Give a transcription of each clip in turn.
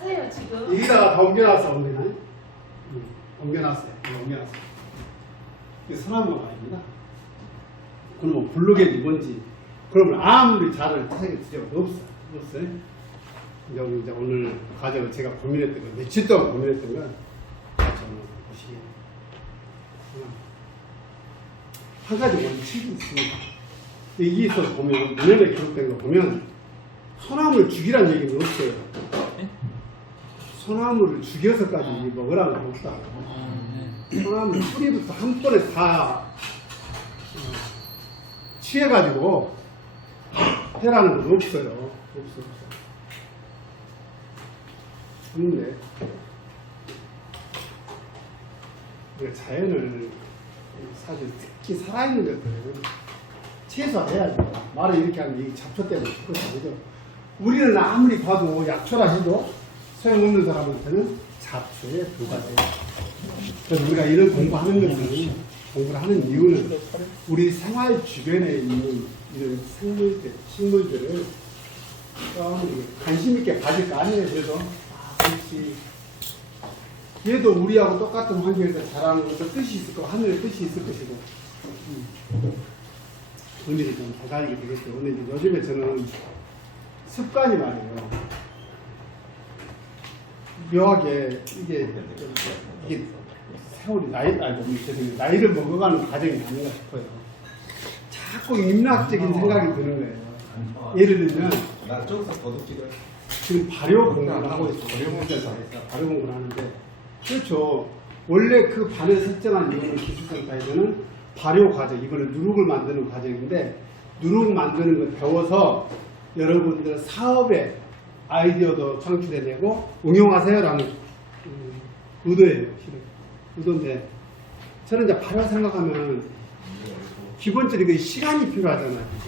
놨어요 지금. 여기다가 다 옮겨놨어, 옮겨놨어요. 옮겨놨어요. 이게 소나무가 아닙니다. 그러면 블록에 뭔지, 그러면 아무리 자를 찾을 필요가 없어요. 이제 오늘 과정을 제가 고민했던 거, 며칠 동안 고민했던 건, 저는 보시기에. 한 가지 원칙이 있습니다. 여기서 보면, 문헌에 기록된 거 보면, 소나무를 죽이라는 얘기는 없어요. 소나무를 죽여서까지 먹으라는 건 없다. 소나무 뿌리부터 한 번에 다 취해가지고 해라는 건 없어요. 없어. 그런데 우리가 자연을 사실 특히 살아있는 것들을 최소화해야죠. 말을 이렇게 하면 이 잡초 때문에 죽을 수 아니죠. 우리는 아무리 봐도 약초라 해도 소용없는 사람한테는 잡초에 불과해요. 그래서 우리가 이런 공부하는 것은, 공부를 하는 이유는 우리 생활 주변에 있는 이런 생물들, 식물들을 좀 관심 있게 봐줄 거 아니에요. 그래도 그렇지. 얘도 우리하고 똑같은 환경에서 자라는 것도 뜻이 있을 거고 하늘에 뜻이 있을 것이고 의미를 좀 다가리게 되겠죠. 근데 이제 요즘에 저는 습관이 말이에요. 묘하게 이게 세월이 나이를 먹어가는 과정이 아닌가 싶어요. 자꾸 인문학적인 생각이 드는 거예요. 예를 들면 지금 발효 공부를 하고 있어요. 발효 공부를 하는데 그렇죠. 원래 그 반을 설정한 이거는 기술센터에서는 발효 과정, 이거는 누룩을 만드는 과정인데 누룩 만드는 걸 배워서 여러분들 사업에 아이디어도 창출해내고 응용하세요라는 의도예요. 의도인데 저는 이제 발효 생각하면 기본적으로 시간이 필요하잖아요.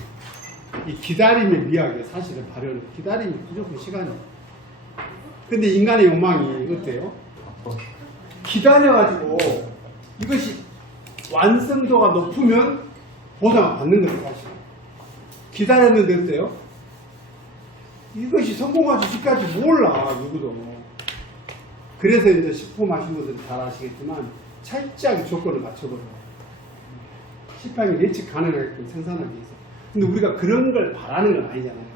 이 기다림의 미학이에요. 사실은 발효는 기다림이 무조건 시간이에요. 근데 인간의 욕망이 어때요? 기다려가지고 이것이 완성도가 높으면 보상을 받는 거예요. 사실 기다렸는데 어때요? 이것이 성공하기 전까지 몰라 누구도. 그래서 이제 식품 하신 분들은 잘 아시겠지만 철저하게 조건을 맞춰버려요. 식품이 예측 가능하게끔 생산하기 위해서. 근데 우리가 그런 걸 바라는 건 아니잖아요.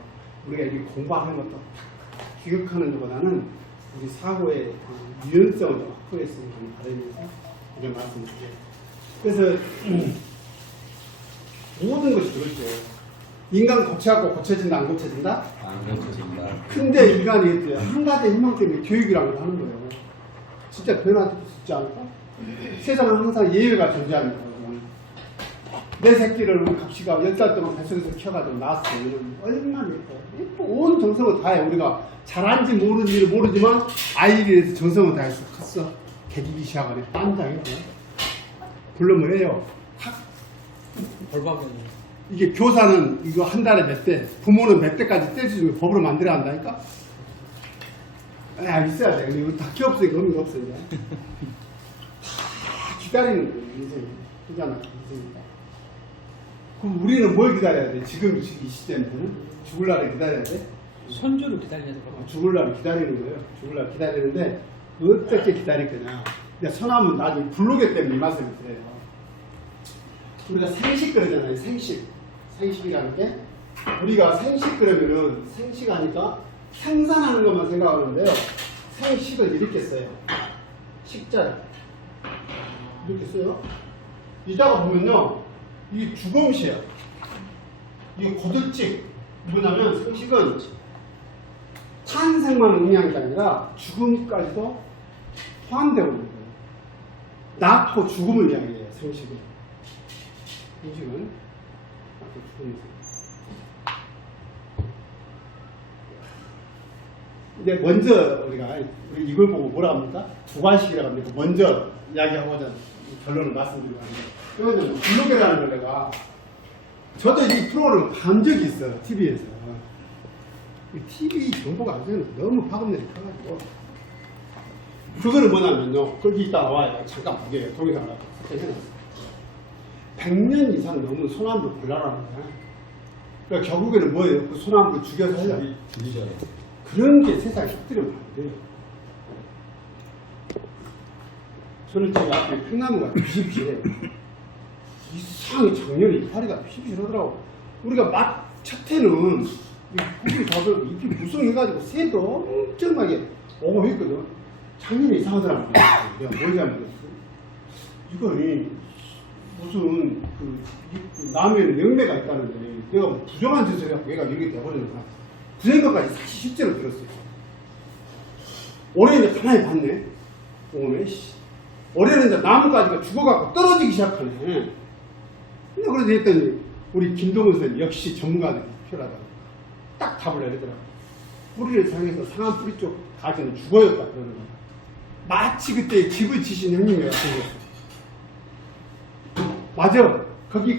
우리가 이렇게 공부하는 것도 기억하는 것보다는 우리 사고의 유연성을 좀 확보했으면 하는 바람에서 이런 말씀을 드려요. 그래서 모든 것이 그렇죠. 인간 고쳐갖고 고쳐진다 안 고쳐진다? 안 고쳐진다. 근데 인간이 한 가지 희망 때문에 교육이라는 걸 하는 거예요. 진짜 변화될 수 있지 않을까? 세상은 항상 예외가 존재합니다. 내 새끼를 우리 갑시가 10달 동안 뱃속에서 키워가지고 낳았어요. 얼마나 예뻐요. 온 정성을 다해. 우리가 잘한지 모르는 일을 모르지만 아이에 대해서 정성을 다해서 컸어. 개기기 시작하네. 딴장이고요. 물론 뭐예요? 벌박이 이게 교사는 이거 한 달에 몇 대, 부모는 몇 대까지 떼주면 법으로 만들어야 한다니까? 아, 있어야 돼. 근데 이거 다 키워 없으니까 의미가 없어, 이제. 다 기다리는 거예요, 인생이. 그잖아, 인생이다. 그럼 우리는 뭘 기다려야 돼? 지금 이 시대는? 죽을 날을 기다려야 돼? 손주를 기다려야 될 것 죽을 날을 기다리는 거예요. 죽을 날 기다리는데, 어떻게 기다릴 거냐. 그러니까 소나무는 나중에 불로개 때문에 이 말씀을 드려요. 우리가 생식 그러잖아요, 생식. 생식이라는 게 우리가 생식 그러면은 생식하니까 생산하는 것만 생각하는데요. 생식을 이렇게 써요. 식자를 이렇게 써요. 이따가 보면요, 이게 주공시야. 이게 고들찍. 뭐냐면 생식은 탄생만 의미하는 게 아니라 죽음까지도 포함되어 있는 거예요. 낳고 죽음을 이야기해요. 생식은. 생식은 근데 먼저 우리가 이걸 보고 뭐라 합니까? 주관식이라고 합니까? 먼저 이야기하고자 결론을 말씀드리고 합니다. 이거는 블로그라는 걸 내가 저도 이 프로그램을 본 적이 있어요. TV에서. TV 정보가 요새는 너무 파급력이 커가지고 그거는 뭐냐면요. 거기 있다 나와요. 잠깐 보게요. 동영상 나와요. 100년 이상 넘은 소나무를 골라라는 거야. 그러니까 결국에는 뭐예요? 그 소나무를 죽여서 하려. 죽이잖아요. 그런 게 세상에 섞이면 안 돼요. 저는 제 앞에 팽나무가 비실비실해요. 이상하게 작년에 이파리가 비실비실하더라고. 우리가 첫 해는 잎이 다들 잎이 무성해가지고 새도 엄청나게 오고 있거든. 작년에 이상하더라고. 내가 뭘 잘못했어? 이거는 무슨 남의 영매가 있다는데 내가 부정한 짓을 해갖고 얘가 이렇게 돼버리는 거야. 그 생각까지 사실 실제로 들었어요. 올해 이제 가만히 봤네. 오메 올해는 이제 나무가지가 죽어갖고 떨어지기 시작하네. 근데 그래서 했더니 우리 김동훈 선생님 역시 전문가들이 필요하다고 딱 답을 내리더라고. 뿌리를 상해서 상한 뿌리 쪽 가지는 죽어였다 그러는 거야. 마치 그때 집을 지신 형님 같은 거. 맞아. 거기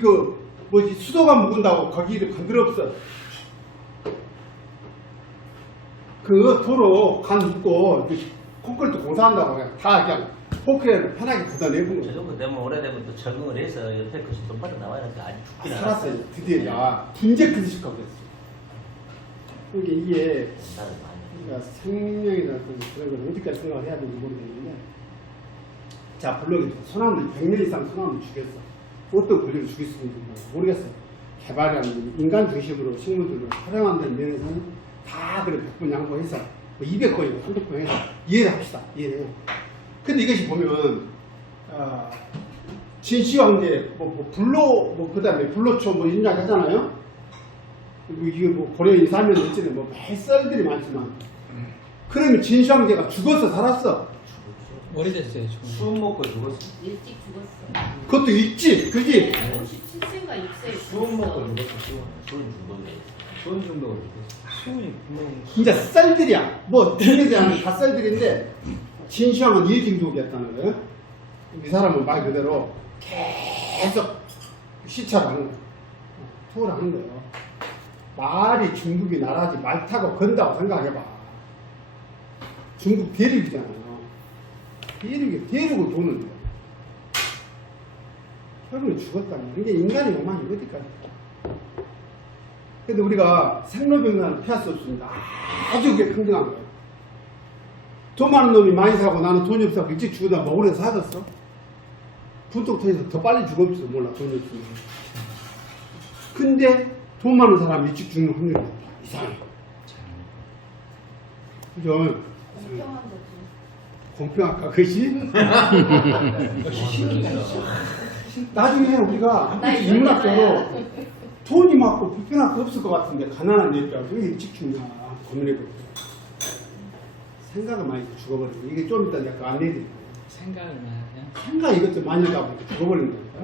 수도가 묵은다고 거기를 건드려 없어. 그 도로 간 묶고 콘크리트 공사한다고 그냥 다 그냥 포크레를 편하게 걷어내고 저 정도 되면 오래되면 또 적응을 해서 옆에 것이 좀 빠져나와야 아직 죽긴 살았어요. 드디어 나 분재 크듯이 거겠어. 그러니까 이게 우리가 생명이나 그런 걸 어디까지 생각을 해야 되는지 모르겠는데, 자 물론 소나무를 100년 이상 소나무를 죽였어. 어떤 권리를 죽일 수 있는지 모르겠어. 개발하는 인간 중심으로 식물들을 활용한다는 면에서는 다 그래 100번 양보해서 200번이고 300번 해서 이해를 합시다. 이해를 해요. 근데 이것이 보면 진시황제 그다음에 불로초 이런 이야기 하잖아요. 이게 고려 인사하면 어찌든 햇살들이 많지만 그러면 진시황제가 죽어서 살았어. 오래됐어요 지금. 수업 먹고 죽었어. 일찍 죽었어. 그것도 있지, 그지? 57세인가 6세에 수업 먹고 죽었어. 수원 중독을 죽었어. 수훈이 분명히 진짜 쌀들이야. 등에 대한 다 쌀들인데 진시황은 일중독이었다는 거예요. 이 사람은 말 그대로 계속 시차를 하는 거예요. 투어를 하는 거예요. 말이 중국이 나라지 말 타고 건다고 생각해봐. 중국 대륙이잖아요. 대륙을 도는 거예요. 결국은 죽었다는 거예요. 이게 인간의 욕망이 어디까지. 근데 우리가 생로병사는 피할 수 없습니다. 아주 그게 평등한 거예요. 돈 많은 놈이 많이 사고 나는 돈이 없어서 일찍 죽으다 먹으려 사줬어? 분통 터져서 더 빨리 죽을지도 몰라, 돈이 없으면. 근데 돈 많은 사람이 일찍 죽는 확률이 높아. 이상해. 그죠? 공평한 거지. 공평할까, 그것이? 나중에 우리가 나 인문학적으로 돈이 많고 불편할 거 없을 것 같은데 가난한 내뼈가 왜 일찍 죽냐 고민해보고 생각을 많이 죽어버리고 이게 좀 이따 내가 안내드릴 거예요. 생각을 많이 하냐? 생각 이것도 많이 하다 보니까 죽어버리는 거니까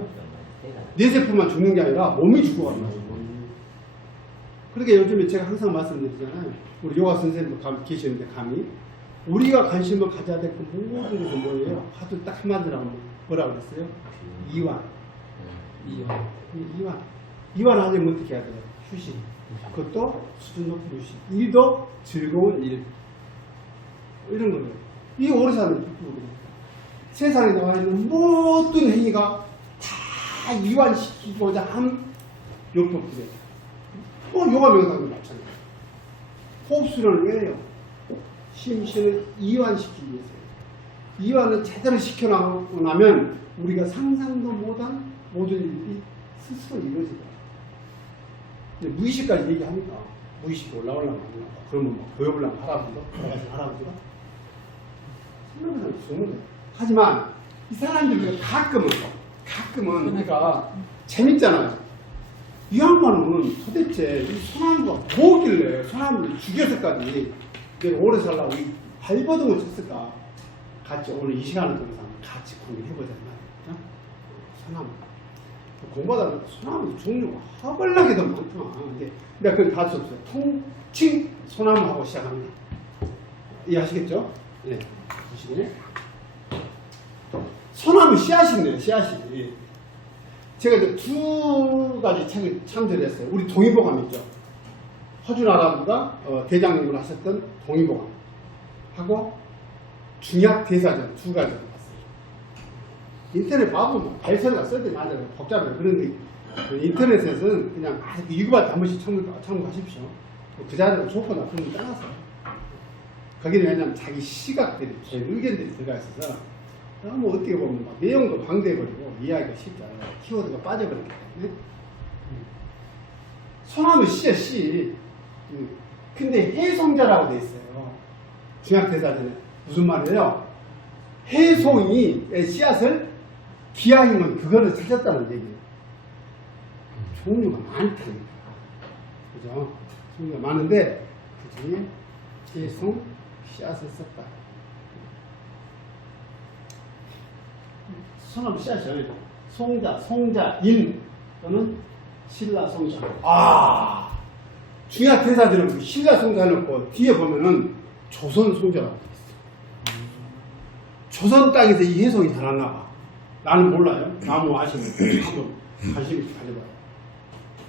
뇌세포만 죽는 게 아니라 몸이 죽어가는 거예요. 그러니까 요즘에 제가 항상 말씀드리잖아요. 우리 요가 선생님도 계시는데 감히 우리가 관심을 가져야 될 그 모든 것은 뭐예요? 하도 딱 한마디로 하면 뭐라고 그랬어요? 이완. 이완 하려면 어떻게 해야 돼요? 휴식. 그것도 수준 높은 휴식. 일도 즐거운 일. 이런 거예요. 이 오래 사는 기쁨이에요. 세상에 나와 있는 모든 행위가 다 이완시키고자 하는 요법들이에요. 요가 명상도 마찬가지예요. 호흡수련을 왜 해요? 심신을 이완시키기 위해서요. 이완을 제대로 시켜나가고 나면 우리가 상상도 못한 모든 일이 스스로 이루어지더라. 무의식까지 얘기하니까 무의식이 올라오려면 안 올라가. 그러면 보여보려면 할아버지가 생각보다 좋은 거예요. 하지만 이 사람들이 가끔은 우리가 재밌잖아요. 이 양반은 도대체 이 소나무가 뭐길래 소나무를 죽여서까지 내가 오래 살라고 이 발버둥을 쳤을까? 같이 오늘 이 시간을 통해서 같이 고민해보자 말이야. 소나무. 공부하다 보니까 소나무 종류가 허벌나게도 많구나. 근데 내가 그걸 다 썼어요. 통칭 소나무하고 시작합니다. 이해하시겠죠? 네. 보시네. 소나무 씨앗이네요, 씨앗이. 제가 이제 두 가지 책을 참조를 했어요. 우리 동의보감 있죠? 허준할아버지가 대장님을 하셨던 동의보감 하고 중약대사전 두 가지를 봤어요. 인터넷 봐보면 발설가 써야 맞아요. 복잡해요. 그런데 인터넷에서는 그냥 읽어봐도 한 번씩 참고하십시오. 그 자리로 좋고 나쁘면 떠나서 거기는 왜냐면 자기 시각들이, 제 의견들이 들어가 있어서 너무 어떻게 보면 막 내용도 방대해버리고 이해하기가 쉽지 않아요. 키워드가 빠져버리기 때문에. 소나무 씨야, 씨. 근데 해송자라고 돼 있어요. 중학대사전에. 무슨 말이에요? 해송이 씨앗을 기아이면 그거를 찾았다는 얘기예요. 종류가 많다니까. 그죠? 종류가 많은데 그 중에 해송 씨앗을 썼다. 소나무 씨앗이 아니고 송자, 송자인 또는 신라 송자. 아, 중야 대사들은 그 신라 송자 놓고 뒤에 보면은 조선 송자라고 돼 있어. 조선 땅에서 이 해송이 자랐나 봐. 나는 몰라요. 나무 아시면 한번 관심 있게 가져봐요.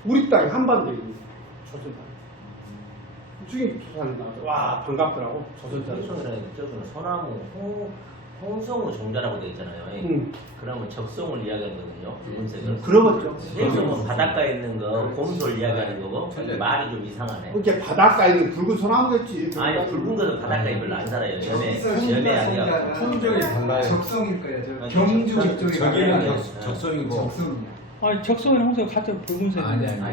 우리 땅에 한반도에 있는 조선 땅. 중에 조선에 나와서 와 반갑더라고. 조선 땅. 해송이라는 쪽은 소나무, 홍성우 종자라고 되어 있잖아요. 그러면 적송을 이야기하거든요. 붉은색을. 그러겠죠. 해송은 바닷가에 있는 거 곰돌 이야기하는 거고 말이 좀 이상하네. 이렇게 바닷가에 있는 붉은 소나무겠지. 아니 붉은 것은 바닷가에 별로 안 살아요. 연애 아니야. 품종이 달라요. 적성일 거예요. 아니, 경주 적- 이쪽이 저기는 달라요. 적성이고 적성이야. 아니 적성이랑 홍색 같은 붉은색. 아니야.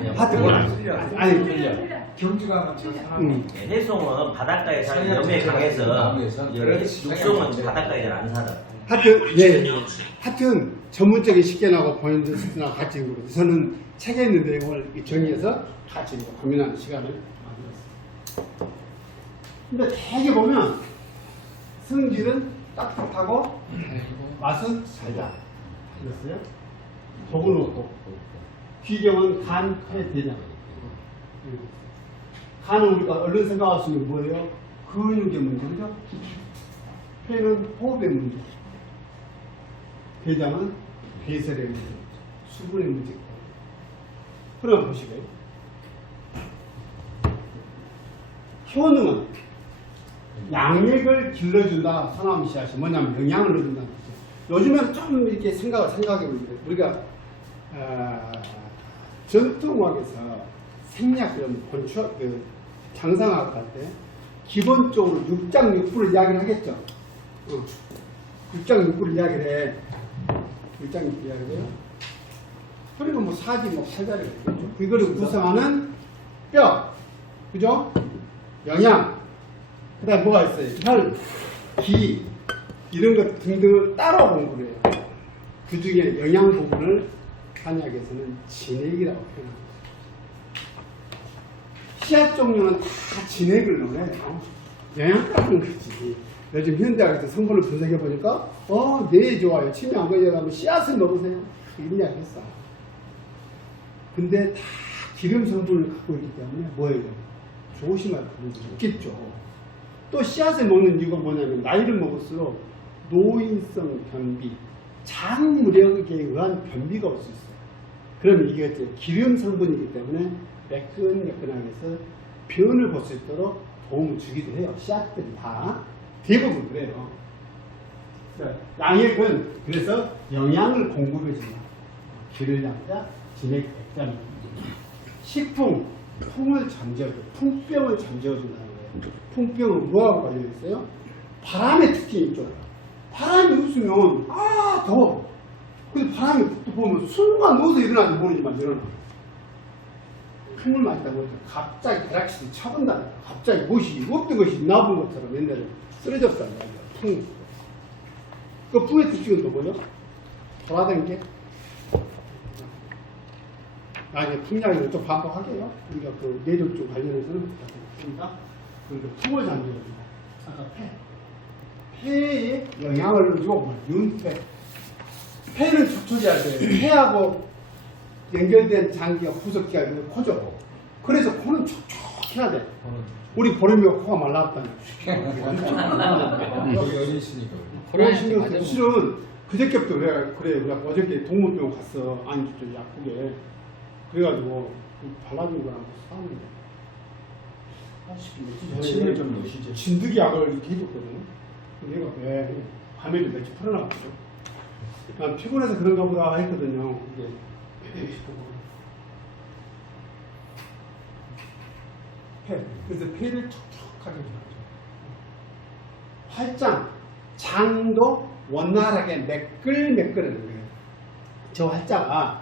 아니, 경주가 사람. 해송은 바닷가에 사는 염에 강해서 육송은 바닷가에 잘 안 살아. 하여튼, 예. 하여튼, 전문적인 식견하고 본인들 식견하고 같이 있는 거죠. 저는 책에 있는 내용을 정리해서 같이 고민하는 시간을 만들었어요. 근데 되게 보면, 성질은 딱딱하고, 맛은 달다. 그랬어요? 독은 없고, 귀경은 간, 폐, 대장. 간은 우리가 얼른 생각할 수 있는 뭐예요? 근육의 문제죠? 폐는 호흡의 문제. 대장은 배설의 문제, 수분의 문제. 그럼 보시게요. 효능은 양맥을 길러준다. 소나무 씨앗이 뭐냐면 영양을 넣어준다는 거죠. 요즘에는 좀 이렇게 생각해 보는데 우리가 전통학에서 생략 그런 본추 장상학 할 때 기본적으로 6장 6부를 이야기를 하겠죠. 6장 6부를 이야기를 해. 6장 6부 이야기를 해요. 그리고 뭐 사지, 뭐 팔다리가 있겠죠. 그거를 구성하는 뼈, 그죠? 영양, 그 다음에 뭐가 있어요? 혈, 기, 이런 것 등등을 따로 공부를 해요. 그 중에 영양 부분을 한약에서는 진액이라고 표현합니다. 씨앗 종류는 다 진액을 넣어요. 영양가는 거지. 요즘 현대학에서 성분을 분석해 보니까 뇌에 좋아요. 치매 안 걸려가면 씨앗을 먹으세요. 이런 이야기 했어. 근데 다 기름 성분을 갖고 있기 때문에 뭐예요? 조심할 필요가 있겠죠. 또 씨앗을 먹는 이유가 뭐냐면 나이를 먹을수록 노인성 변비, 장무력에 의한 변비가 올 수 있어요. 그러면 이게 이제 기름 성분이기 때문에 매끈매끈하게 해서 변을 볼 수 있도록 도움을 주기도 해요. 씨앗들이 다. 대부분 그래요. 양액은 그래서 영양을 공급해준다. 기를 양자, 진액 백자입니다. 식품, 풍을 잠재워줘. 풍병을 잠재워준다는 거예요. 풍병은 뭐하고 관련있어요? 바람의 특징이 있죠. 바람이 없으면 더워. 근데 바람이 또 보면 순간 누워서 일어나지 모르지만 일어나. 풍을 맞다 보니까 갑자기 벼락치듯이 쳐본다. 갑자기 무엇이 없던 것이 나쁜 것처럼 옛날에 쓰러졌다는 말이야. 풍. 그 풍의 특징은 또 뭐죠? 돌아다니는 게. 나중에 풍량을 좀 반복할게요. 우리가 그 뇌졸중 관련해서는 그러니까 그리고 풍을 잠재워줍니다. 아까 폐에 영향을 넣어주고 윤폐. 폐는 촉촉해야 돼요. 폐하고 연결된 장기가 구석기가 있는 코죠. 그래서 코는 촉촉해야 돼. 우리 보름이가 코가 말라왔다니. 여기 어디시니까 그런 신경 쓰 실은 그저께부터 그래 우리가 어저께 동물병원 갔어. 아니 좀 약국에 그래가지고 발라준 거랑 싸우는데 침을 좀 넣으시죠. 진드기 약을 이렇게 해줬거든. 내가 왜 밤에도 며칠 풀어놨거든. 난 피곤해서 그런가 보다 했거든요. 이게 폐. 그래서 폐를 촉촉하게 해줘야죠. 활장, 장도 원활하게 매끌매끌하는 거예요. 저 활자가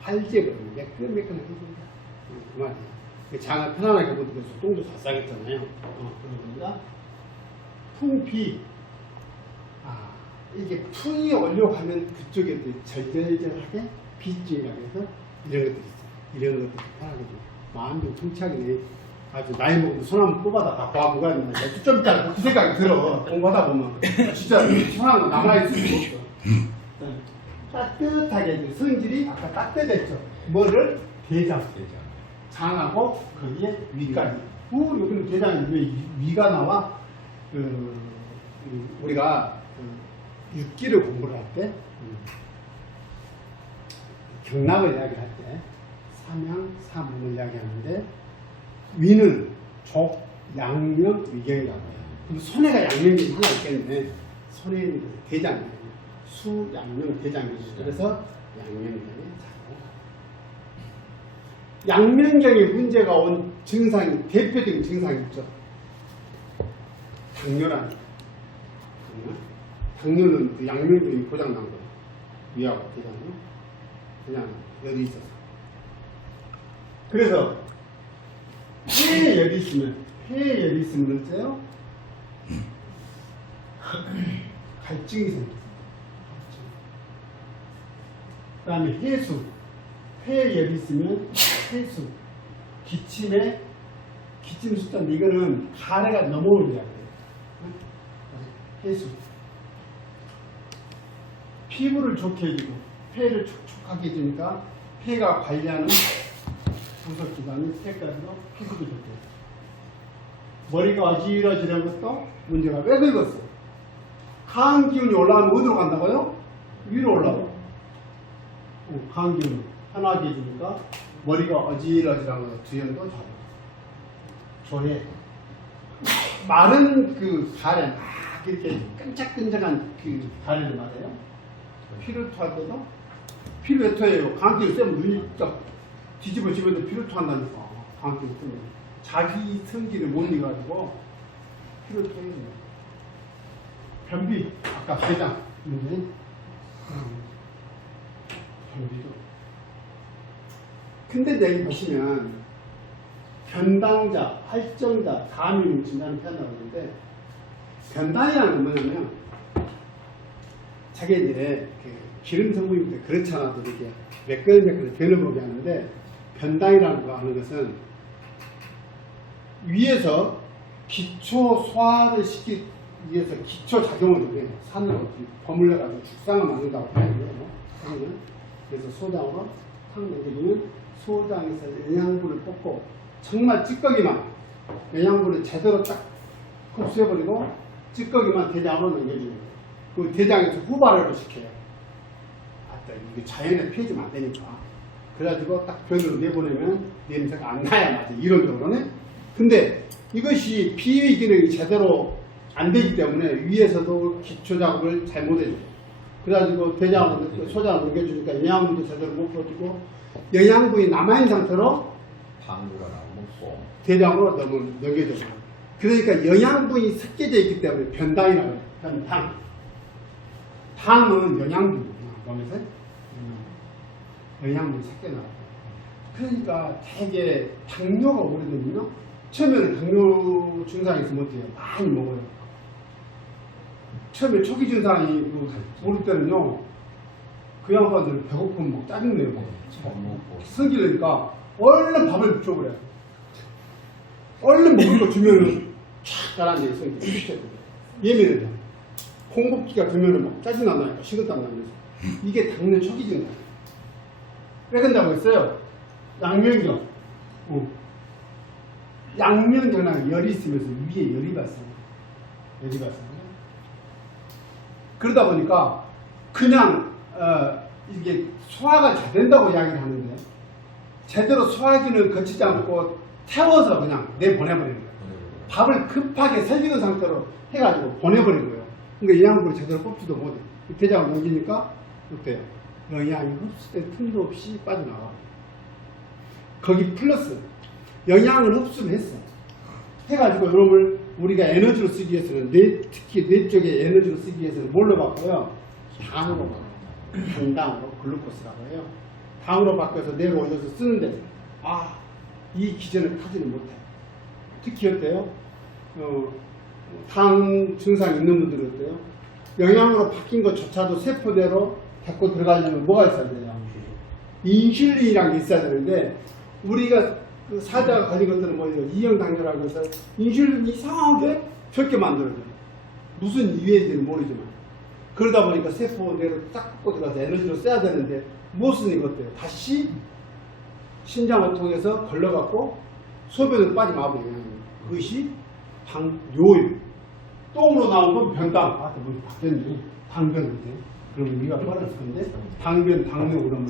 활제거든요. 매끌매끌하게 해줍니다. 그 말이에요. 장을 편안하게 보기 위해서 똥도 잘 싸겠잖아요. 그러니까 풍비. 이게 풍이 올려가면 그쪽에 절절절하게 빗질이라고 해서 이런 것들이 있어요. 이런 것들이 편하게 좀 마음도 풍차게 아주 나이 먹으면 손 한번 뽑아다 봐 뭐가 있나 좀 이따 그 생각이 들어. 공부하다 보면 진짜 편한 거 남아있을 수가 없어. 따뜻하게 성질이 아까 따뜻했죠. 뭐를? 대장. 장하고 거기에 위까지. 여기는 대장이 왜 위가 나와? 우리가 육기를 공부를 할 때 경락을 이야기할 때 삼양, 사문을 이야기하는데 위는 족, 양명, 위경이라고 해요. 그럼 손해가 양명이 하나 있겠네. 손해는 대장이에요. 수, 양명, 대장이에요. 그래서 양명경이 양명경에 문제가 온 증상이 대표적인 증상이 있죠. 당뇨라는 당뇨는 그 양면경이 고장난 거예요. 위하고 대장이 그냥 열이 있어서. 그래서 폐에 열이 있으면 어때요? 갈증이 생깁니다. 그 다음에 해수. 폐에 열이 있으면 해수. 기침 숫자인데 이거는 가래가 넘어오려고 해요. 해수. 피부를 좋게 해주고 폐를 촉촉하게 해주니까 폐가 관리하는 부속기관이 폐까지도 피부도 좋게 해요. 머리가 어지러지는 것도 문제가 왜 긁었어? 강한 기운이 올라가면 어디로 간다고요? 위로 올라가요. 강한 기운이 편하게 해주니까 머리가 어지러지는 것도 두연도 좋아해. 마른 그 가래 막 이렇게 끈적끈적한 그 가래를 말해요. 피를 토할 때도 피를 왜 토해요? 감기를 쐬면 눈이 딱 뒤집어지면 피를 토한다니까. 감기를 쐬면 자기 성질을 못 이겨가지고 피를 토해야 돼요. 변비 아까 대장 문제 변비도. 근데 여기 보시면 변당자, 활정자, 감이 진단을 표현하고 있는데 변당이라는 건 뭐냐면 자기들의 그 기름 성분인데 그렇지 않아도 이렇게 매끌매끌 변을 보게 하는데 변당이라는 거 하는 것은 위에서 기초 소화를 시키기 위해서 기초 작용을 해요. 산으로 버물려가지고 죽상을 만든다고 하거든요. 그래서 소장으로 탁 넘겨주면 소장에서 영양분을 뽑고 정말 찌꺼기만 영양분을 제대로 딱 흡수해버리고 찌꺼기만 대장으로 넘겨주는 거예요. 그 대장에서 후발을 시켜요. 이게 자연에 피해주면 안 되니까. 그래가지고 딱 변으로 내보내면 냄새가 안 나야 맞아. 이론적으로는. 근데 이것이 피의 기능이 제대로 안 되기 때문에 위에서도 기초 작업을 잘못해줘요. 그래가지고 대장으로, 소장으로 넘겨주니까 영양분도 제대로 못 퍼지고 영양분이 남아있는 상태로 당구가 먹고 대장으로 넘겨줘요. 그러니까 영양분이 섞여져 있기 때문에 변당이라고 해요. 변당. 당은 영양분이에요. 몸에서 영양분이 섞여 나와요. 그러니까 되게 당뇨가 오래되면요. 처음에는 당뇨 증상이 있으면 어때요? 많이 먹어요. 처음에 초기 증상이 오를 때는요. 그 양반들은 배고프면 막 짜증내요. 먹고 성질내니까 얼른 밥을 줘버려요. 얼른 먹을 거 주면은 촥 가라앉아요. 성질. 예민해요. 공복기가 되면은 막 짜증난다니까. 식은땀 나면서. 이게 당뇨 초기 증상. 왜 그런다고 했어요? 양면경. 양면경은 열이 있으면서 위에 열이 발생해요. 열이 발생해요. 그러다 보니까 그냥 이게 소화가 잘 된다고 이야기를 하는데 제대로 소화기를 거치지 않고 태워서 그냥 내보내버리는 거예요. 밥을 급하게 설익은 상태로 해가지고 보내버리는 거예요. 그러니까 영양분을 제대로 뽑지도 못해. 대장을 넘기니까 어때요? 영양이 흡수된 틈도 없이 빠져나와. 거기 플러스 영양을 흡수를 했어. 해가지고 이놈을 우리가 에너지로 쓰기 위해서는 특히 뇌 쪽에 에너지로 쓰기 위해서는 뭘로 바꿔요? 당으로 바꿔요. 당당으로 글루코스라고 해요. 당으로 바꿔서 뇌로 올려서 쓰는데 이 기전을 타지는 못해요. 특히 어때요? 당 증상 있는 분들은 어때요? 영양으로 바뀐 것조차도 세포대로 데리고 들어가려면 뭐가 있어야 돼요? 인슐린이라는 게 있어야 되는데 우리가 그 사자가 가진 것들은 뭐예요? 이형당뇨라고 해서 인슐린 이상하게 적게 만들어져요. 무슨 이유인지는 모르지만 그러다 보니까 세포대로 딱 꽂고 들어가서 에너지로 써야 되는데 무엇은 이것도요? 다시 신장을 통해서 걸러갖고 소변으로 빠져나와버려요. 그것이 당뇨예요. 똥으로 나온 건 변당. 뭐 바뀌었니? 당변인데. 그럼 우리가 뻔했을 건데 당변, 당뇨 그러면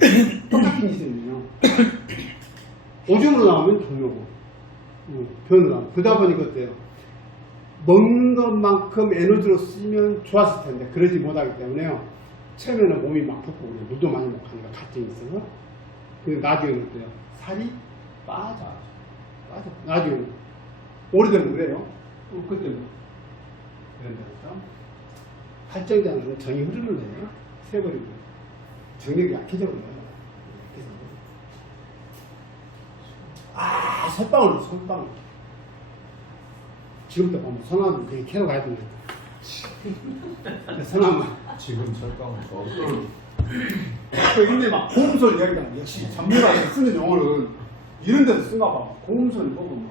똑같은 짓이네요. 오줌으로 나오면 당뇨고 변으로 나오면. 그러다 보니까 어때요? 먹는 것만큼 에너지로 쓰면 좋았을 텐데 그러지 못하기 때문에요. 처음에는 몸이 막 붓고 그래요. 물도 많이 먹고 하니까 갈증이 있어요. 근데 나중에는 어때요? 살이 빠져. 나중에는 오래되면 그래요. 그때는 그런다니까. 발전자는 정이 흐르는 거예요. 세버리고 정력이 약해져 버려요. 솔방울. 지금부터 보면 성함은 그냥 캐러 가야 됩니다. 성함은 지금 설강은 근데 막 고음소리 이야기하면 역시 전문가가 쓰는 용어는 이런 데서 쓴가 봐. 고음소리 보고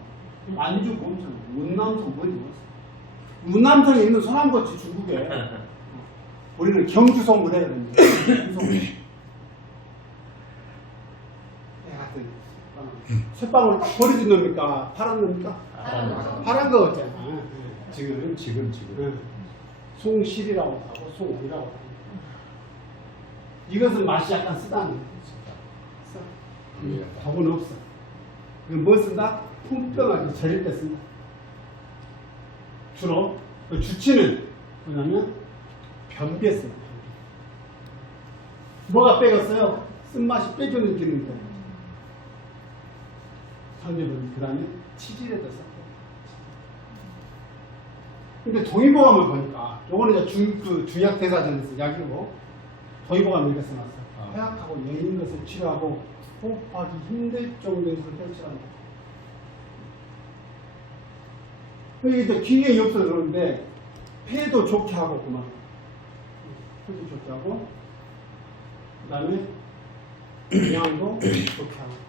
막 안주 고음소리, 운남성 뭐지? 운남성에 있는 소나무같이 중국에 우리는 경주송을 해야 되는데 쇳방울 딱 버리지 놈입니까? 파란 놈입니까? 파란 거 같잖아. 지금 송실이라고 하고 송오리라고 하고 이것은 맛이 약간 쓰다는 거죠. 답은 없어. 이건 뭐 쓴다? 품병하게 절일 때 쓴다. 주로 주치는 뭐냐면 변비에 쓴다. 뭐가 빼갔어요? 쓴맛이 빼주는 기능인데 상대분 그 다음에 치질에다 썼고. 근데 동의보감을 보니까 요거는 이제 중약대사전에서 약이고 동의보감을 이렇게 써놨어요. 폐악하고 여인 것을 치료하고 호흡하기 힘들 정도에서 펼치라는 거죠. 이게 이제 기능이 없어서 그러는데 폐도 좋게 하고 그만. 폐도 좋게 하고 그 다음에 영양도 좋게 하고.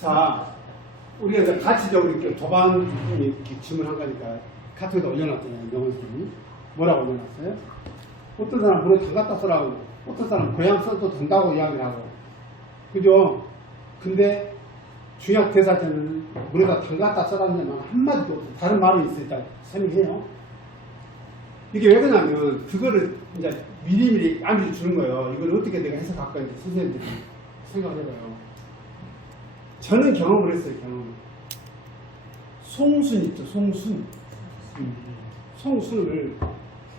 자, 우리가 이제 가치적으로 이렇게 도반 이렇게 질문한 거니까 카톡에다 올려놨잖아요. 영원 선생님이. 뭐라고 올려놨어요? 어떤 사람 물에 담갔다 써라고, 어떤 사람 고향 써도 된다고 이야기를 하고. 그죠? 근데 중약 대사전은 물에다 담갔다 써라는 말 한마디도 없어요. 다른 말이 있으니까 설명해요. 이게 왜 그러냐면, 그거를 이제 미리미리 안주 주는 거예요. 이걸 어떻게 내가 해석할 건지 선생님들이 생각을 해봐요. 저는 경험을 했어요, 경험. 송순 있죠, 송순. 송순을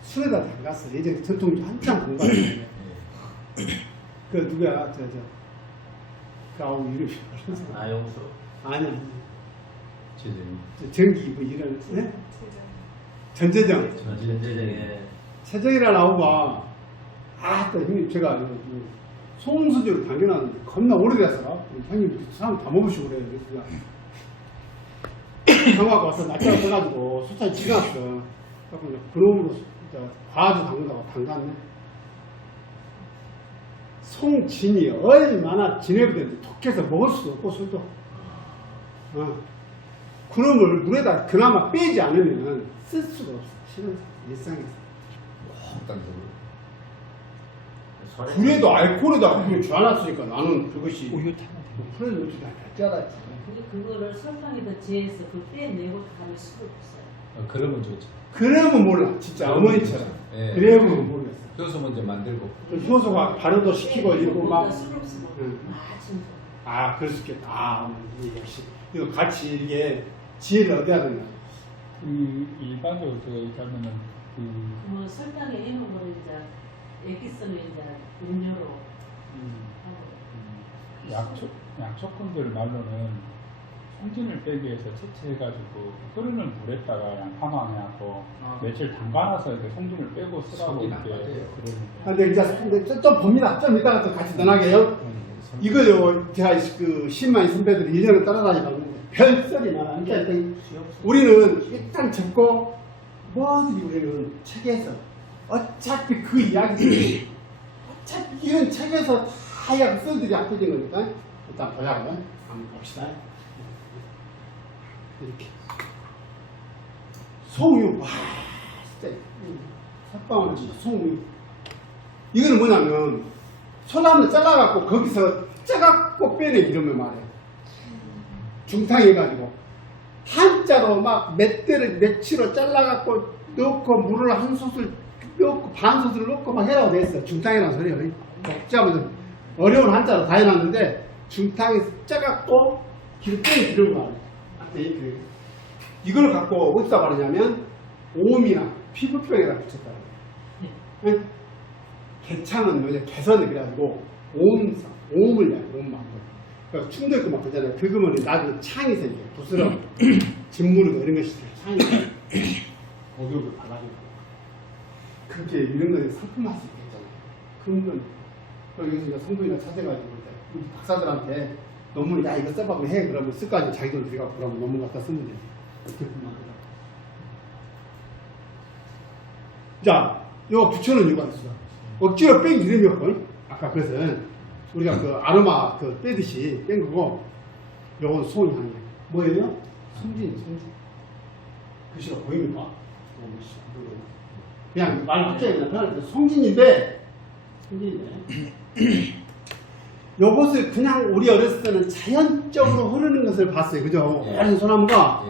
술에다 담갔어. 예전에 전통주 한참 공부하는데. 그 누구야, 그 아우 이름이 뭐였어? 용수. 아니야. 제재미. 전기 뭐 이런, 네? 전재정. 전제적에 최정이라 나오고, 또 형님, 제가 송수주를 당겨놨는데 겁나 오래됐어. 형님 사람 다 먹으시고 그래요. 그래서 경화가 와서 낮자고 써가지고 소차에 지나갔어. 그래서 그놈으로 과주 담근다고 담갔네. 송진이 얼마나 진해부는데 독해서 먹을 수도 없고 술도. 그놈을 물에다 그나마 빼지 않으면 쓸 수가 없어. 실은 일상에서. 그래도 알코올에다 그걸 주안았으니까 나는 그것이 우유 타면 풀을 넣지 않았지. 근데 그거를 설탕에다 재해서 그 빼내고 하면 수가 없어요. 그러면 좋죠. 그러면 몰라. 진짜 어머니처럼. 예. 그래면 모르겠어. 효소 먼저 만들고. 그 효소가 발효도 시키고 이러고 막. 술없으면 응. 진짜. 그럴 수 있겠다. 역시. 이거 같이 이게 지혜를 얻어야 된다. 일반적으로 제가 이렇게 하면은 뭐 설탕에 해놓은 거를 이제 액기스는 이제 음료로 약초꾼들 말로는 송진을 빼기 위해서 채취해가지고 흐르는 물에다가 양파만 해갖고 며칠 담가놔서 이렇게 송진을 빼고 쓰라고 속이 이렇게 나빠져요. 그러는 근데 이제 좀 봅니다. 좀 이따가 또 같이 떠나게요. 이거요, 제가 그 신마이 선배들이 1년을 따라다니거든요. 별소리나. 그러니까 우리는 일단 접고, 뭐든지 우리는 책에서, 어차피 그 이야기들이, 어차피 이런 책에서 다 이야기 써들이 합쳐진 거니까, 일단 보자고요. 한번 봅시다. 이렇게. 송유, 와, 진짜, 석방을 진짜 송유. 이거는 뭐냐면, 소나무를 잘라갖고 거기서 짜갖고 빼내 이러면 말이에요. 중탕해가지고 한자로 막 몇 대를 몇치로 잘라갖고 넣고 물을 한 솥을 넣고 반 솥을 넣고 막 해라고 돼 있어. 중탕이라는 소리예요. 복잡하면서 어려운 한자로 다 해놨는데 중탕에서 짜갖고 기름 빼내 이러면 말이에요. 이걸 갖고 어디다 바르냐면 오음이나 피부병에다 붙였다. 응? 개창은 뭐냐, 개선을 그래가지고, 오음을 내요, 오음만. 그러니까 춤도 있고 막 그러잖아요. 그거면 나중에 창이 생겨요. 부스럼, 진무르고 이런 것이 창이 생겨요. 목욕을 발라주고. 그렇게 이런 거에 상품할 수 있겠잖아요. 그런 건, 여기서 이제 성분이나 찾아가지고, 우리 박사들한테 논문을, 야, 이거 써봐고 해. 그러면 쓸 거 아니에요. 자기 돈 들여갖고 그러면 논문 갖다 쓰면 돼요. 자, 이거 붙여놓은 이유가 있어. 억지로 뺀 이름이었거든. 아까 그것은 우리가 그 아로마 그 빼듯이 뺀 거고, 요건 송향이에요. 뭐예요? 송진. 글씨가 보입니까? 그냥 말 붙여야 그냥 편하게 송진인데, 요것을 그냥 우리 어렸을 때는 자연적으로 흐르는 것을 봤어요. 그죠? 오랜 소나무가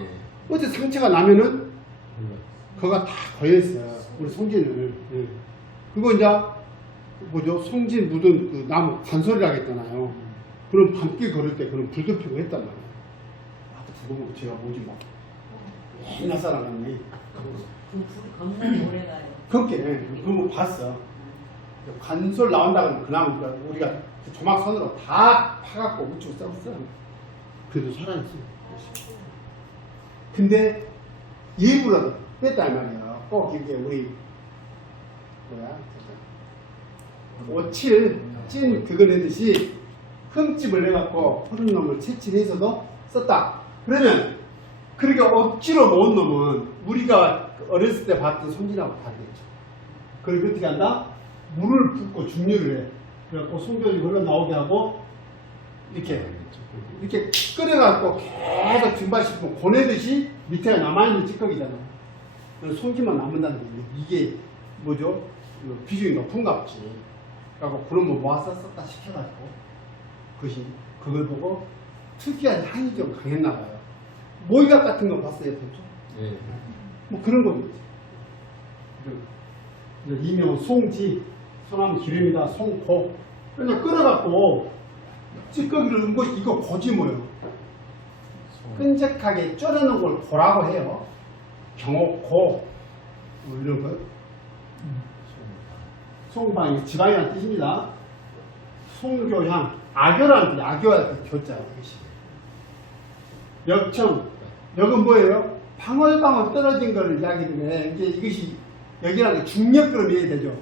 어디 상처가 나면은 그거가 다 거여있어요. 우리 송진을. 그거 이제 뭐죠? 송진 묻은 그 나무 관솔이라고 했잖아요. 그럼 밤길 걸을 때 그런 불도 피고 했단 말이에요. 그거 보고 제가 뭐지 막 옛날 사람 같네. 그 불이 겁나 오래 가요. 그렇게 그거 봤어. 관솔 나온다 그러면 그 나무 우리가 조막선으로 다 파갖고 우측 썼어. 그래도 살아있어. 근데 일부러 뺐다 이 말이에요. 꼭 이렇게 우리 오칠 찐 그거 내듯이 흠집을 내갖고 푸른 놈을 채취해서도 썼다. 그러면 그렇게 억지로 모은 놈은 우리가 어렸을 때 봤던 손질하고 다르겠죠. 그리고 어떻게 한다? 물을 붓고 중류를 해. 그래갖고 송전이 흘러나오게 하고 이렇게 끓여갖고 계속 증발시키고 고내듯이 밑에가 남아있는 찌꺼기잖아요. 그래서 송지만 남는다는 거예요. 이게 뭐죠? 비중이 높은가 보지. 그래갖고 그런 거 모아서 썼다 시켜가지고 그것이 그걸 보고 특이한 향이 좀 강했나 봐요. 모이각 같은 거 봤어요, 그렇죠? 네. 뭐 그런 거겠지. 이명 송지, 소나무 기름이다, 송고. 그래서 끓여갖고 찌꺼기를 넣은 거 이거 고지 뭐예요? 끈적하게 쪄내는 걸 고라고 해요. 경옥고 뭐 이런 거. 송방이 지방이라는 뜻입니다. 송교향, 악교라는 뜻, 악교라는 교자예요. 역청, 역은 뭐예요? 방울방울 떨어진 걸 이야기하는데 이제 이것이 여기라는 게 중력으로 이해야 되죠.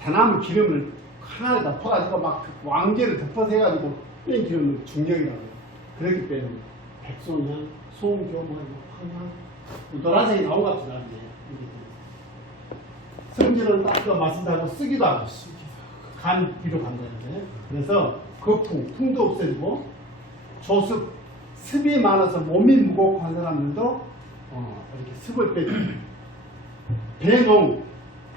대나무 기름을 하나에 덮어가지고 막 왕제를 덮어서 해가지고 뺀 기름을 중력이라고 해요. 그렇기 때문에 백송향, 송교, 황향, 노란색이 나온 것 같은 나는데 성질은 딱 마신다고 쓰기도 하고 간 뒤로 간다는데 그래서 거풍, 풍도 없애주고 조습, 습이 많아서 몸이 무겁고 한 사람들도 이렇게 습을 빼주고 배농,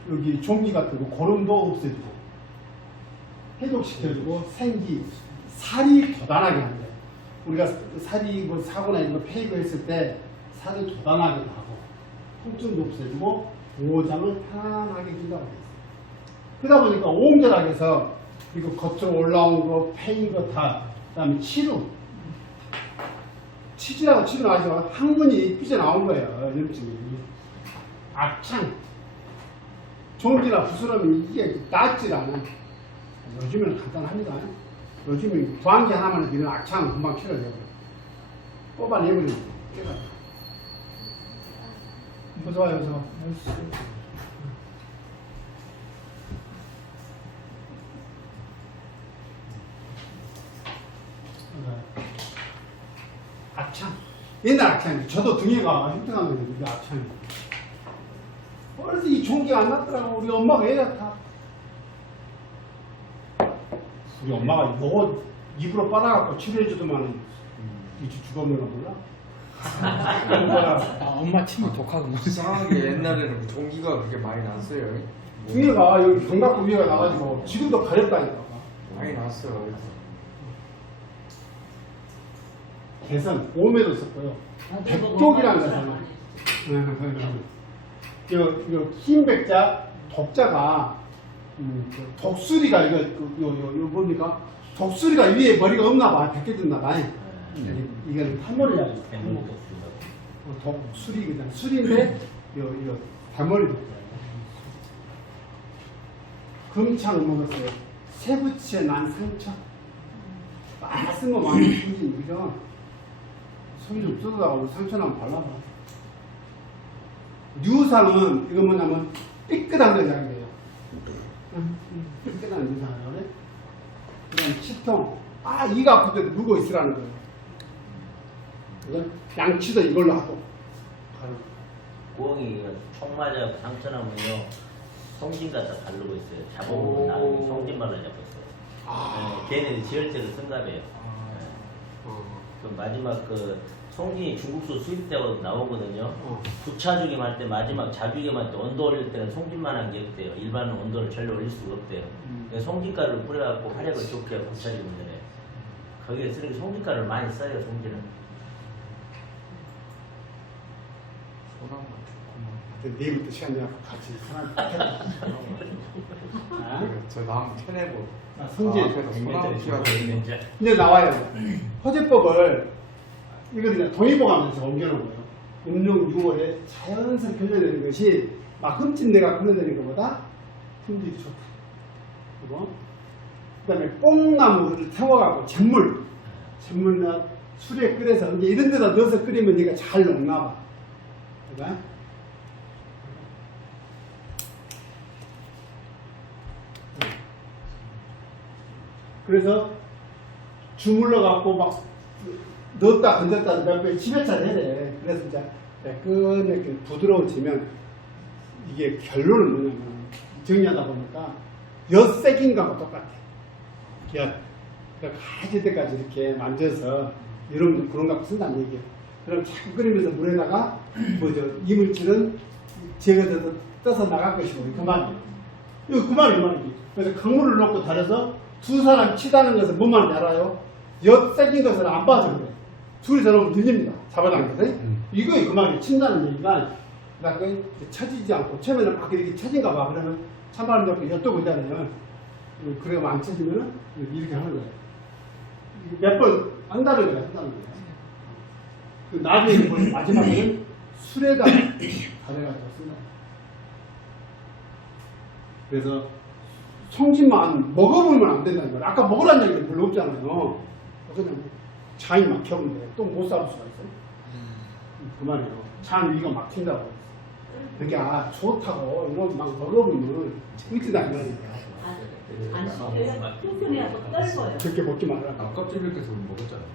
여기 종기 같은 거 고름도 없애주고 해독시켜주고 생기, 살이 돋아나게 한다. 우리가 살이 뭐 사고나 이런 거 페이고 했을 때 살이 돋아나기도 하고 통증도 없애주고 오장을 편안하게 준다고 했어요. 그러다 보니까 오음절학에서 이거 겉으로 올라온 거, 패인 거 다, 그 다음에 치루. 치질하고 치루 나와서 항문이 삐져나온 거예요. 염증이. 악창. 종기나 부스럼이 이게 낫질 않아. 요즘에는 간단합니다. 요즘에 부항기 하나만 이런 악창 금방 필요해요. 뽑아내버리면 깨가. 어서 와요, 어서. 악창. 옛날 악창이. 저도 등에가 흉통한 거예요. 이게 악창이. 어려서 이 종기가 안 났더라고. 우리 엄마가 애 같아. 우리 엄마가 이거 입으로 빨아갖고 치료해주더만 이제 죽었나 몰라? 엄마 침이 독하구나. 이상하게 옛날에는 종기가 그렇게 많이 났어요. 등에가 여기 견갑부 위에가 나가지고 지금도 가렵다니까. 많이 났어요. 개선, 오메도 있었고요. 백독이라는 거잖아. 흰백자, 독자가 그 독수리가 이거 뭡니까? 독수리가 위에 머리가 없나 봐. 벗겨졌나 봐. 이거는 탈머리야. 독수리 그냥 수리인데 요 대머리 독자. 금창 먹었어요. 세부치에 난 상처. 막 쓴 거 많이 쓰지, 그죠? 손이 좀 뜯어다가 상처 나면 발라봐. 유상은 이거 뭐냐면 삐끗한 거잖아요. 삐끗한 유상이라고 그래? 그다음 치통. 아, 이가 아플 때 누워 있으라는 거예요. 그죠? 양치도 이걸로 하고. 구멍이 총 맞아 상처 나면요 송진 갖다 바르고 있어요. 잡아보면 나중에 송진말을 잡고 있어요. 걔네들이 지혈제를 쓴다며요. 그 마지막 그 송진이 중국서 수입되고 나오거든요. 부차죽임 할 때 마지막 자죽임 할 때 온도 올릴 때는 송진만한 게 없대요. 일반은 온도를 전혀 올릴 수가 없대요. 그래서 송진가루를 뿌려갖고 화력을 좋게 하고 부차죽이면 되네. 거기에 쓰는 게 송진가루를 많이 써요. 송진은. 내일부터 시간 내갖고 같이 사람 저 다음 ten해보. 성질. 소나무 키가 이제 나와요. 허제법을 이거 그냥 동의보감에서 옮겨놓은 거예요. 음력 6월에 자연스럽게 흘러내리는 것이 막 흠집내가 흘러내리는 것보다 품질이 좋다. 그리고 그다음에 뽕나무를 태워갖고 잿물이나 술에 끓여서 이제 이런 데다 넣어서 끓이면 얘가 잘 녹나 봐. 그러니까 그래서 주물러 갖고 막 넣었다 건졌다 몇 번 10여차례 해야 돼. 그래서 이제 매끈매끈 부드러워지면 이게 결론은 뭐냐면 정리하다 보니까 엿새긴거하고 똑같아. 엿. 그러니까 가질 때까지 이렇게 만져서 여러분들 그런 거 갖고 쓴다는 얘기예요. 그럼 자꾸 끓이면서 물에다가 이물질은 제거돼서 떠서 나갈 것이고 그 말이에요. 이거 그 말이지. 그래서 강물을 넣고 달여서 두 사람 치다는 것은 뭔 말인지 알아요? 엿새긴 것은 안 빠져 그래. 둘이서 넣으면 들립니다. 잡아당겨서. 이거에 그 말이 친다는 얘기가 그다음에 처지지 않고 처음에는 막 이렇게 처진가 봐. 그러면 찬바람 잡고 엿도 그잖아요. 그래가 안 처지면은 이렇게 하는 거예요. 몇 번 한다는 거야. 한다는 거야. 그 나중에 보면 마지막에는 술에다 가져가지고 쓴다. 그래서 송진만 먹어보면 안 된다는 거야. 아까 먹으라는 얘기는 별로 없잖아요. 그냥 장이 막혀보는데 또 못 살을 수가 있어요. 그 말이에요. 장 위가 막힌다고. 그게 좋다고 이거 막 먹어보면 일지도 안 가는 거야. 안 씹혀요. 뚱뚱해갖고 떨고요. 그렇게 먹지 말라. 껍질밖에서 먹었잖아요.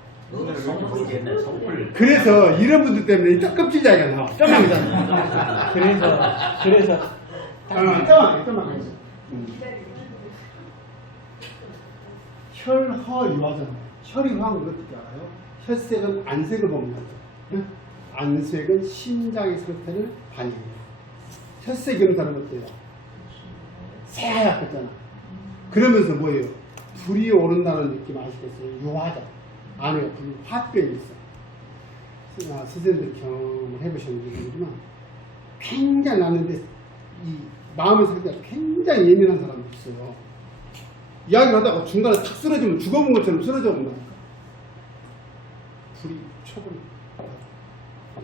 성풀 옛날 성풀. 그래서 이런 분들 때문에 이 떡껍질자기가 나와. 뼈망이잖아. 그래서 뼈망. 혈허유화잖아요. 혈이 화한 걸 어떻게 알아요? 혈색은 안색을 보면 알죠. 안색은 심장의 상태를 반영해요. 혈색 검사는 어때요? 새하얗잖아. 그러면서 뭐예요? 불이 오른다는 느낌 아시겠어요? 유화자. 안에 화병이 있어. 선생님들 경험을 해보셨는지 모르지만 굉장히 났는데 이 마음의 상태가 굉장히 예민한 사람이 있어요. 이야기를 하다가 중간에 탁 쓰러지면 죽어본 것처럼 쓰러져 본다니까. 불이 초벌.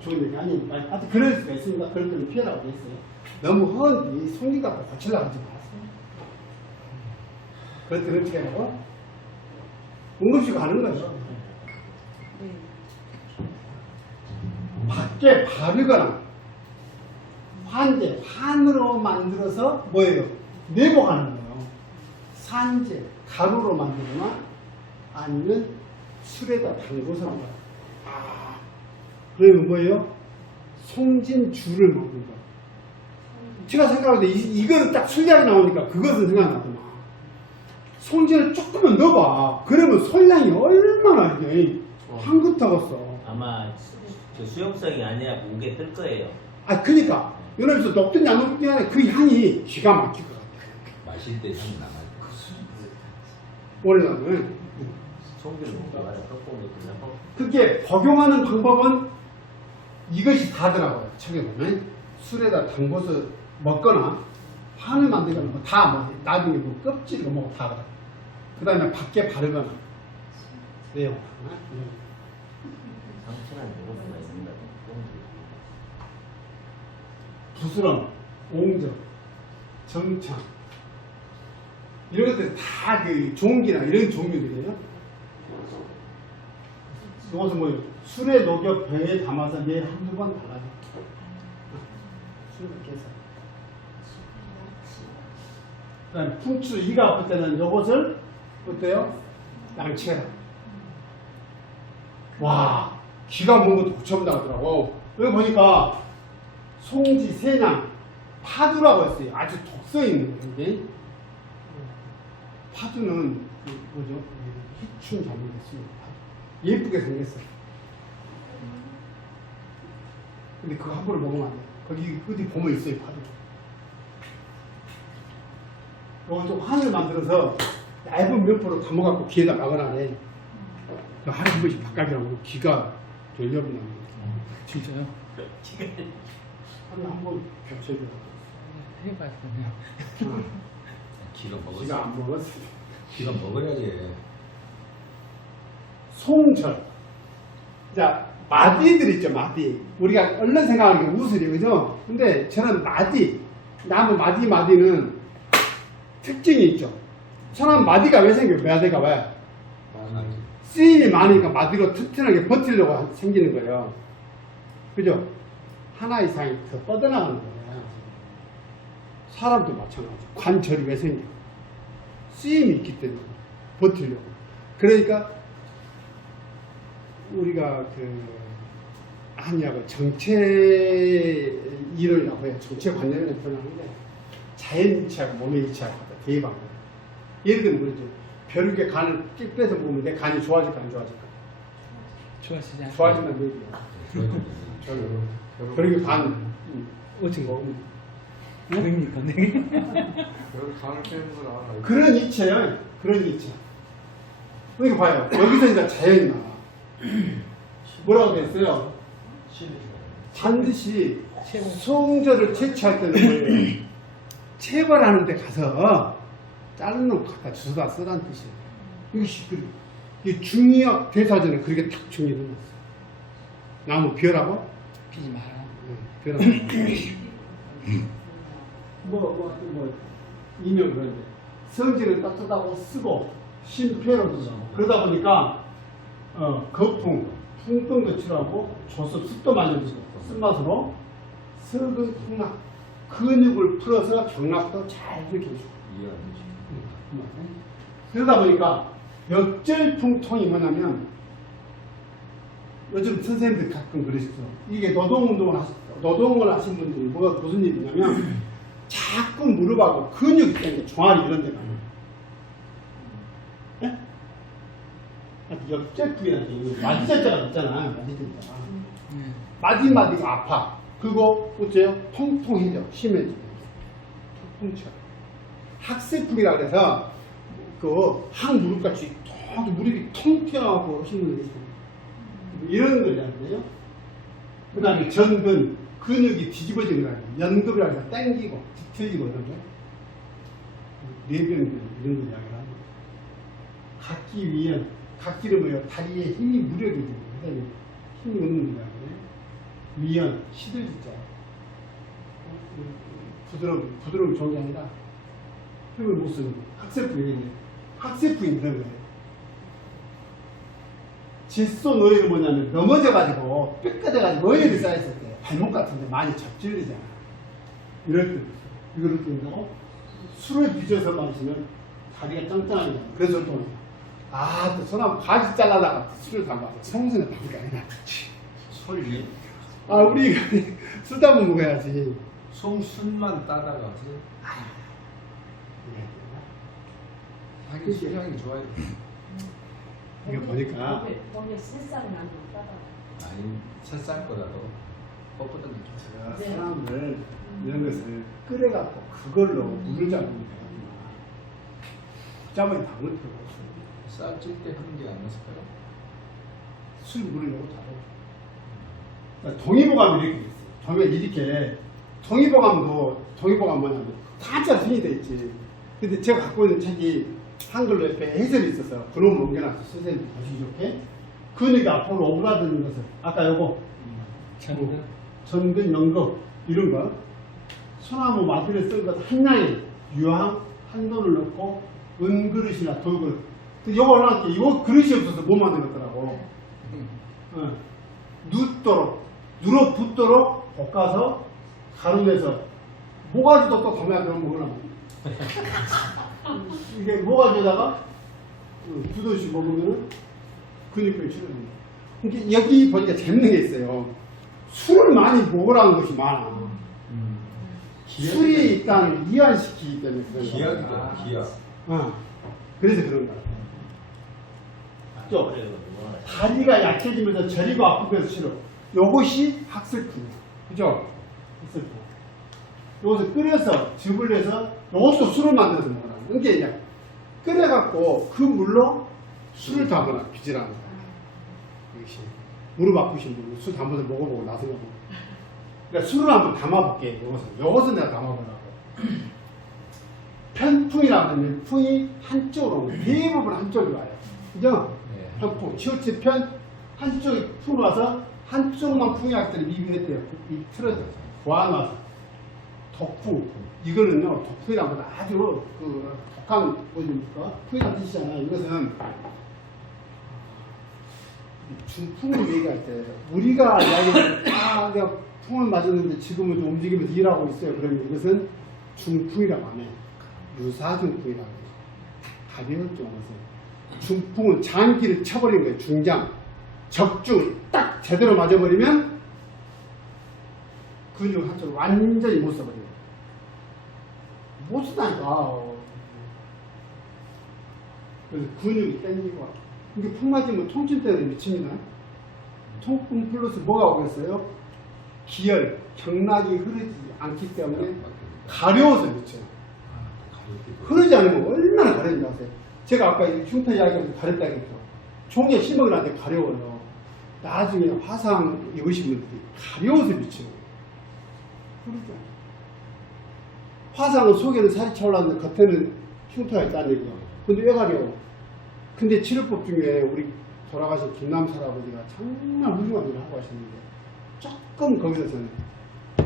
좋은 얘기 아니. 하여튼 그럴 수가 있습니다. 그럴 때는 피해라고 돼 있어요. 너무 허언이 송기가 고치려고 하지 마세요. 그것들은 어떻게 하고 응급실 가는 거죠. 네. 밖에 바르거나 환으로 만들어서 뭐예요? 내복하는 거예요. 산재, 가루로 만들거나 아니면 술에다 담궈서 먹어요. 그러면 뭐예요? 송진주를 먹는 거예요. 제가 생각할 때 이거는 딱 술약이 나오니까 그것은 생각나더만. 송진을 조금만 넣어봐. 그러면 솔량이 얼마나 이게 향긋하겠어. 아마 그 수용성이 아니라 목에 뜰 거예요. 아, 그니까 여기서 녹든 안 녹든 안에 그 향이 기가 막힐 것 같아. 마실 때 향이 나요. 원래는 송기를 먹고 가서 떡볶이 끝나고 그게 복용하는 방법은 이것이 다더라고요. 책에 보면 술에다 담궈서 먹거나 판을 만들거나 뭐 다 뭐 나중에 뭐 껍질이고 뭐 다 그래. 그 다음에 밖에 바르거나 왜요? 상처난 요거수가 있는다. 부스럼, 옹정, 정창 이런 것들이 다 그 종기나 이런 종류들이에요. 이것은 뭐예요? 술에 녹여 병에 담아서 매일 한두 번 달라요. 술을 깨서. 그다음에 풍추, 이가 아플 때는 이것을 어때요? 양치해라. 와, 기가 먼 것도 붙여본다 하더라고. 여기 보니까 송지, 세냥, 파두라고 했어요. 아주 독성 있는 거예요. 이게. 파두는 그 뭐죠? 희춘 잘못했습니다. 예쁘게 생겼어요. 근데 그거 함부로 먹으면 안 돼요. 거기 어디 보면 있어요, 파두. 이거 좀 한을 만들어서 얇은 면포로 담아갖고 귀에다 막아놔래. 그 하루에 한 번씩 바깥이라고 하면 귀가 열려버리는 거예요. 진짜요? 하루에 한 번 겹쳐줘요. 해봤어요. 기가 먹었어. 귀가 안 먹었어요. 기가 먹어야지. 송절. 자, 마디들 있죠, 마디. 우리가 얼른 생각하는 게 우슬이, 그죠? 근데 저는 마디, 나무 마디는 특징이 있죠. 저는 마디가 왜 생겨요? 마디가 왜? 쓰임이 많으니까 마디로 튼튼하게 버티려고 생기는 거예요. 그죠? 하나 이상이 더 뻗어나가는 거예요. 사람도 마찬가지. 관절이 왜 생겨? 쓰임이 있기 때문에 버티려고. 그러니까 우리가 그 한의학을 정체 이론이라고 해요. 정체 관념을 표현하는데 자연 이치하고 몸의 이치하고 대입한 거예요. 예를 들면 그러죠. 벼룩에 간을 쭉 빼서 먹으면 내 간이 좋아질까 안 좋아질까? 좋아하시지 않아요? 좋아진다는 얘기예요. 벼룩에 간 어떻게 먹으면 그러니까 네. 여기 간을 빼는 걸 알아. 그런 이치예요. 그런 이치. 그러니까 봐요. 여기서 이제 자연이 나와. 뭐라고 됐어요? 반드시 송절을 채취할 때는 뭐예요? 체벌하는 데 가서 자른 놈 갖다 주워다 쓰라는 뜻이에요. 이것이 이 중의학 대사전에 그렇게 탁 정리를 해놨어요. 나무 벼라고? 피지 마라. 벼라고. 인형 그런데 성질을 따뜻하고 쓰고 심폐로도 쓰고 그러다 보니까 거풍, 풍병도 치료하고 조습, 습도 만져주고 쓴맛으로 석은 풍락, 근육을 풀어서 경락도 잘 일으켜주고 그러다 보니까 역절통통이 뭐냐면 요즘 선생님들 가끔 그러시죠. 이게 노동을 하신 분들이 무슨 일이냐면 자꾸 무릎하고 근육이 때문에 종아리 이런 데가 예? 역절 부위한테 마디자자가 있잖아. 마디마디가 아파. 그거 어째요? 통통해져. 심해져. 통통쳐. 학세풍이라 그래서 그 항무릎같이 무릎이 통 튀어나오고 하시는 분들이 있어요. 이런 걸 하는데요. 그 다음에 전근, 근육이 뒤집어지는 거예요. 연급이라 해서 땡기고, 뒤틀리고 이런 거. 뇌병들 이런 걸 이야기를 합니다. 각기 위험, 각기는 뭐예요? 다리에 힘이 무력이 되는 거예요. 힘이 없는 거예요. 위험, 시들지자. 부드러움 좋은 게 아니라 힘을 못 쓰는 거예요. 학세풍이 학세풍이 이런 거예요. 질소 노예는 뭐냐면 넘어져가지고 뼈까져가지고 노예를 쌓였을 때 발목 같은데 많이 접질리잖아. 이럴 때 이거를 뜬다고 술을 빚어서 마시면 다리가 짱짱하게 그래서 또 소나무 가지 잘라다가 술을 담아서 성승을 담으니까 아니라 솔리 아 우리가 술 담으면 먹어야지. 송순만 따다가 하긴 술향이 좋아요. 이거 보니까 몸에 새싹은 안 좋다가. 아니 새싹보다도 꽃보다도 좋아요. 네. 사람을 이런 것을 끓여갖고 그걸로 물을 잡으면 되거든요. 잡으면 담을 필요가 없어요. 쌀찔 때 하는 게 안 났을까요? 술 물을 넣고 잡아. 그러니까 동의보감이 이렇게 있어요. 보면 이렇게 동의보감 뭐냐면 다짜 순이 돼 있지. 근데 제가 갖고 있는 책이 한글로 옆에 해설이 있어서 그놈을 옮겨놨어. 선생님 보시기 좋게. 근육이 앞으로 오그라드는 것을 아까 요거 전근, 연거 이런 거 소나무 마디를 쓴 것 한 양에 유황, 한도를 넣고 은그릇이나 돌그릇. 요거 올라갈게. 이거 그릇이 없어서 못 만들었더라고. 누러 붙도록 볶아서 가루내서 모가지도 또 담아야 되는 거구나. 이게 모가지에다가 두 도씩 먹으면은 근육을 치료합니다. 그러니까 여기 보니까 재밌는 게 있어요. 술을 많이 먹으라는 것이 많아. 술이 일단 이완시키기 때문에 그런 거야. 기약이죠, 기약. 그래서 그런 거야. 또 그래요. 다리가 약해지면서 저리고 아프면서 싫어. 요것이 학설품이야. 그죠? 학설품. 요것을 끓여서 즙을 내서 요것도 술을 만들어서 먹어라. 그러니까 이제 끓여갖고 그 물로 술을 담아라. 빚으라는 거야. 이것이 무릎 아프신 분 술 담아서 먹어보고 나서 먹어. 그러니까 술을 한번 담아볼게. 요것은 내가 담아보려고. 편풍이라고 하면 풍이 한쪽으로 대부분 한쪽으로 와요. 그죠? 네. 편풍, 치우치 편 한쪽이 풍 와서 한쪽만 풍이 할 때는 미비했대요. 이 틀어져 보아놔서 독풍. 이거는요 독풍이라고 하면 아주 그 독한 뭐입니까? 풍이라는 뜻이잖아요. 이것은 중풍을 얘기할 때 우리가 이야기를 내가 풍을 맞았는데 지금은 좀 움직이면서 일하고 있어요. 그러면 이것은 중풍이라고 하네. 유사중풍이라고 해요. 가벼운 쪽에서 중풍은 장기를 쳐버린 거예요. 중장, 적중 딱 제대로 맞아버리면 근육 한쪽 완전히 못 써버려요. 못 쓰다니까. 그래서 근육이 땡기고 이게 풍 맞으면 통증 때문에 미칩니다. 통풍 플러스 뭐가 오겠어요? 기혈, 경락이 흐르지 않기 때문에 가려워서 미쳐요. 흐르지 않으면 얼마나 가려운지 아세요? 제가 아까 흉터 이야기하면서 가렵다 했죠. 종에 심어들한테 가려워요. 나중에 화상 입으신 분들이 가려워서 미쳐요. 그러죠. 화상은 속에는 살이 차올랐는데 겉에는 흉터가 있다는 얘기예요. 근데 왜 가려워? 근데 치료법 중에 우리 돌아가신 김남사 할아버지가 정말 훌륭한 일을 하고 하셨는데 조금 거기서는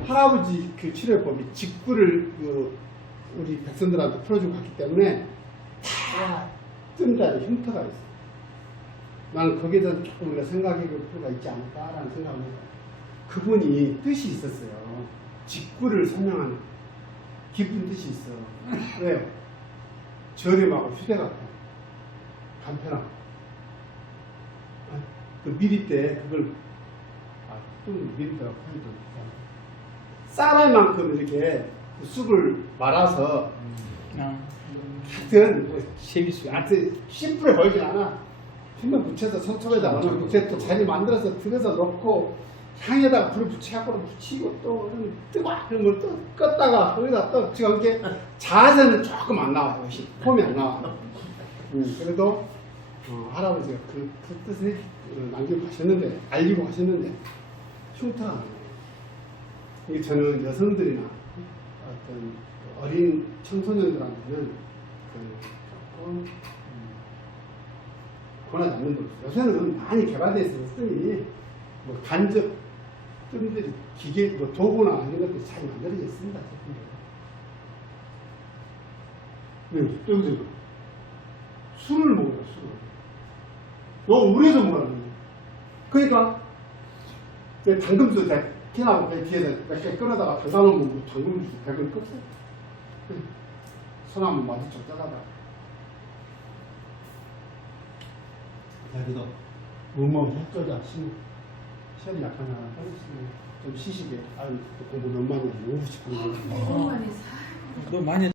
할아버지 그 치료법이 직구를 우리 백성들한테 풀어주고 갔기 때문에 다 뜬다는 흉터가 있어요. 나는 거기에서 조금 우리가 생각해 볼 필요가 있지 않을까라는 생각을 해요. 그분이 뜻이 있었어요. 직구를 설명하는 깊은 뜻이 있어. 왜요? 저렴하고 휴대갖고 간편하고 그 미리 때 그걸 좀 미리 때가 편도 쌀알만큼 이렇게 쑥을 말아서 하여튼 하여튼 심플해 보이진 않아. 한번 붙여서 손톱에다 넣으면 이제 또 자리 만들어서 들여서 넣고 향에다가 불을 붙여갖고 붙이고 또 뜨거워 그런 걸 또 껐다가 거기다 또 지금 이게 자세는 조금 안 나와요. 폼이 안 나와. 그래도 할아버지가 그 뜻을 남기고 가셨는데 알리고 가셨는데 흉터가 안 나요. 이게 저는 여성들이나 어떤 어린 청소년들한테는 조금 권하지 않는 거. 요새는 많이 개발되어 있어서 쓰니 뭐 간접 뜸들이 기계 뭐 도구나 이런 것들이 잘 만들어져 있습니다. 네, 여기서 술을 먹어요, 술을. 너무 우려서 먹어요. 그러니까, 내 당금주 내 키나고 배 뒤에서 몇 개 끌어다가 배당을 먹고 당금주 100을 껐어요. 손 한번 마주 쳐 떠나다. 여기도 뭐뭐 했거든. 시험이 약간 하나 떨어지면 좀 시시게. 아유, 공부 너무 많이 하고 싶은 거. 너무 많이 사. 너 많이